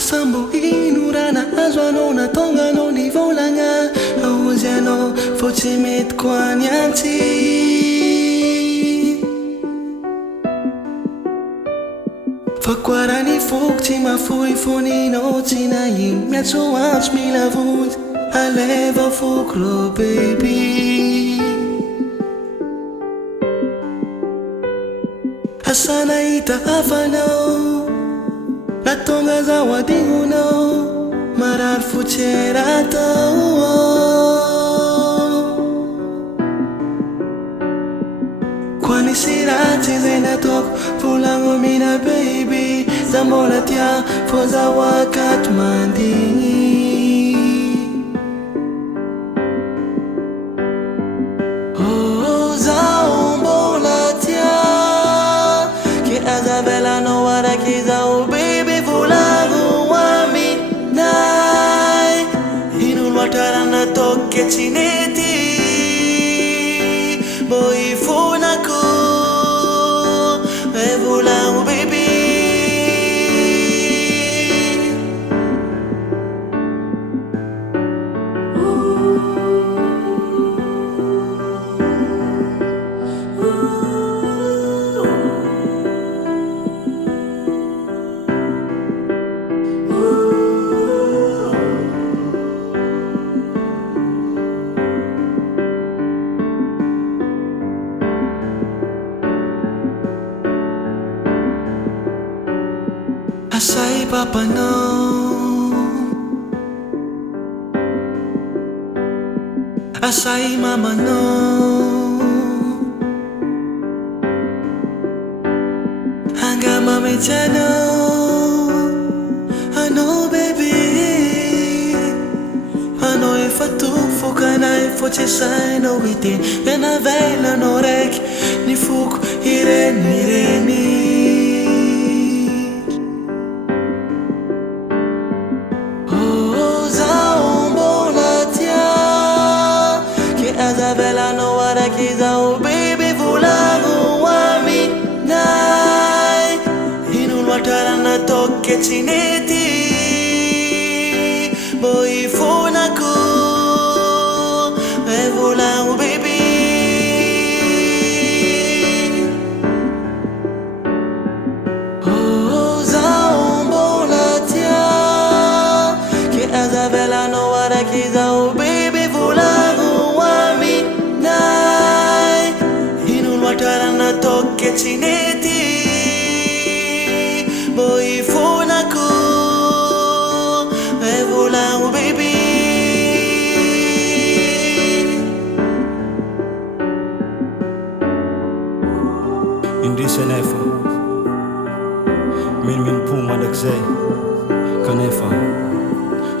Sambo inurana azo anao natonga anao nivolagna aozy anao fô tsy mety koa niantsy fa koa raha ny foko tsy mafoy foninao tsy nahino miatsoantso mila vonjy aleva foko rô baby asa nahita hafanao natonga zaho adignonao marary fotsy raha tao koa nisy raha tsy zay nataoko volagno mina baby za mbola tia fô zaho akato mandigny zaho mbola tia ke aza velanao araky zaho baby volagno aminay ino loatra raha nataoko ke tsy nety mbô ifonako e volagno baby asai papanao asai mamanao hanga mametianao anao baby anao efa tofokanay fô tsy sainao iteny tena velanao raiky ny foko ireny aza velanao araky zaho baby volagno aminay ino loatra raha nataoko ke tsy nety mbô ifonako e volagno baby zaho mbola tia ke aza velanao araky zaho baby volagno che ci neti mbô ifonako e volagno baby indrisy anefa minopo mandrakizay kanefa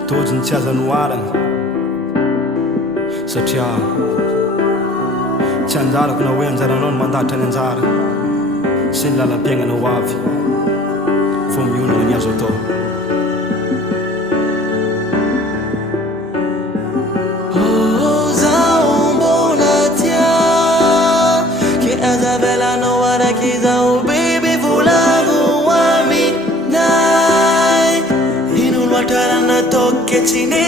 tojiny tsy aza noarana satria tsy anjarako na hoe anjaranao no mandahatra ny anjara sy ny lalam-piaignanao avy fô mionana ny azo atao zaho mbola tia ke aza velanao araky zaho baby volagno aminay ino loatra raha nataoko ke tsy nety